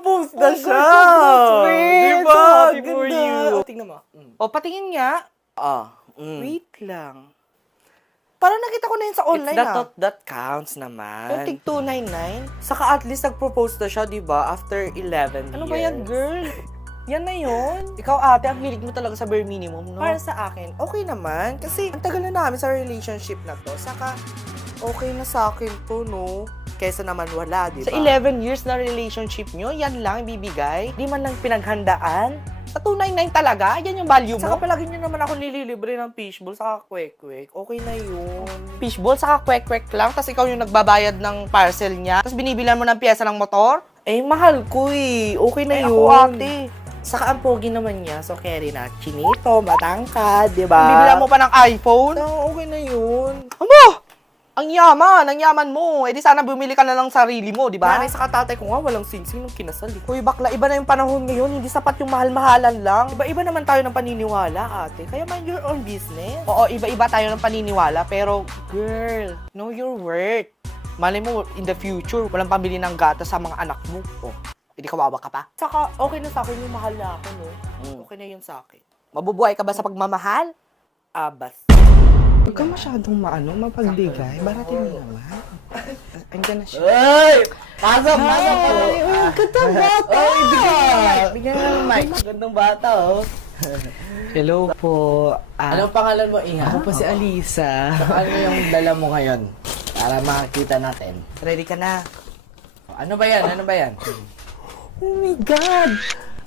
nag-propose na siya. Sweet. Diba? So happy for Ganda. you. O, tingnan mo. O, patingin nga. Wait lang. Parang nakita ko na yun sa online, It's the thought that counts Yung naman. tig 299. Saka at least nag-propose na siya, di ba? After 11 Ano years. ba yan, girl? Yan na yun. Ikaw ate, ang hilig mo talaga sa bare minimum, no? Para sa akin, okay naman. Kasi ang tagal na namin sa relationship na to. Saka, okay na sa akin to, no? Kesa naman wala, di ba? Sa 11 years na relationship nyo, yan lang ibibigay. Di man lang pinaghandaan. Sa 299 talaga, yan yung value mo. Saka palagi nyo naman ako nililibre ng fishbowl saka kwek-kwek. Okay na yun. Fishball, saka kwek-kwek lang, tapos ikaw yung nagbabayad ng parcel niya, tapos binibilan mo ng pyesa ng motor. Eh, mahal ko eh. Okay na Ay, yun. ako ate. Saka ang pogi naman niya. So, carry na. Chinito, matangkad, di ba? Bibilan mo pa ng iPhone. So, okay na yun. Ano? Ang yaman mo. Eh di sana bumili ka na lang sarili mo, di ba? Nanay sa tatay ko nga, walang singsing nung kinasal. Eh. Uy, bakla, iba na yung panahon ngayon. Hindi sapat yung mahal-mahalan lang. Iba-iba naman tayo ng paniniwala, ate. Kaya mind your own business. Oo, iba-iba tayo ng paniniwala. Pero, girl, know your worth. Malay mo, in the future, walang pambili ng gatas sa mga anak mo. Oh, hindi kawawa ka pa. Saka, okay na sa akin yung mahal na ako, no? Okay na yun sa akin. Mabubuhay ka ba sa pagmamahal? Abas. Huwag ka masyadong mapagdigay. Barating mo naman. Andiyan na siya. Ay! Pasok po! Gandang bata! Bigyan na ng mic. Gandang bata, oh. Hello po. Anong pangalan mo, Iha? Ako po si Alisa. Ano yung dala mo ngayon? Para makakita natin. Ready ka na? Ano ba yan? Ano ba yan? Oh my God!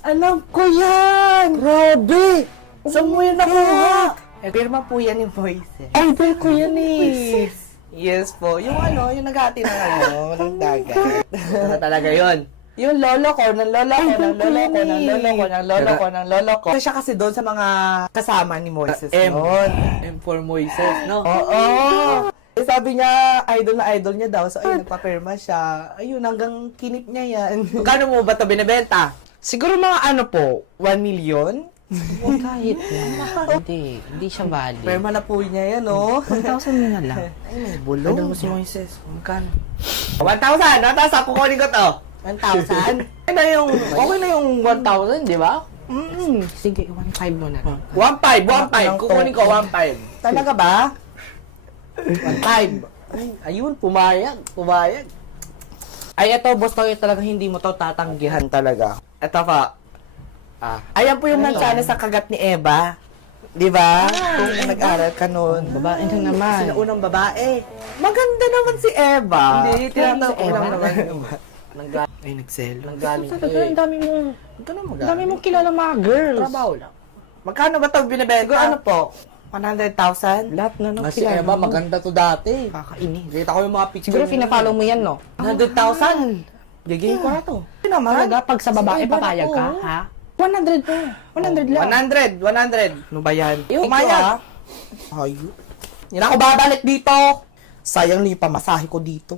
Alam ko yan! Grabe! Saan mo yun nakuha? Eh, pirma po yan yung voice eh. Idol ko yan eh! Yes po. Yung ano, yung naghati ng ano, ng dagat. Ano talaga yun? Yung lolo ko, ng lolo ko, ng lolo ko, ng eh. lolo ko, ng lolo ko, ng lolo ko. Siya kasi doon sa mga kasama ni Moises M. noon. M for Moises, no? Oo. Eh, sabi niya, idol niya daw. So, ayun, nagpapirma siya. Ayun, hanggang kinip niya yan. Magkano mo ba ito binibenta? Siguro mga ano po, 1 million? Kahit na. Hindi siya valid. Pirma na po niya yan, oh. 1,000 mo na lang. Ay, may bulong. Ano mo si Moises? Magkano? 1,000! Nataas ako, kunin ko to. 1,000? Okay na yung 1,000, di ba? Sige, 1,500 mo na lang. 1.5, 1.5. Kukunin ko 1.5. Talaga ba? 1.5. Ayun, pumayag. Ay, ito, boss, to, talaga hindi mo to tatanggihan talaga. Ito pa. Ayan po yung mansanas sa kagat ni Eva. Di ba? Kung nag-aral ka nun. Babae na naman. Sinaunang babae. Maganda naman si Eva. Hindi, tinatawag ko lang naman. Ay, nagselo. Nanggaling ko Talaga, eh. ang dami mong, Ito na ang dami mong kilala mga girls. Trabaho lang. Magkano ba ito binibenta? Siguro ano po? 100,000? Lahat na ng Kasi kilala Eva, mo. maganda to dati. Kakainis. Nakita ko yung mga picture. Siguro niya. pina-follow mo yan, no? 100,000? Gigil ko na to. Ano naman? Talaga, pag sa babae, Si Eva na papayag to, ka, oh. ha? 100 po. 100 lang. 100. Ano ba yan? Umayag. Ayun. Hindi na ako babalik dito. Sayang na yung pamasahe ko dito.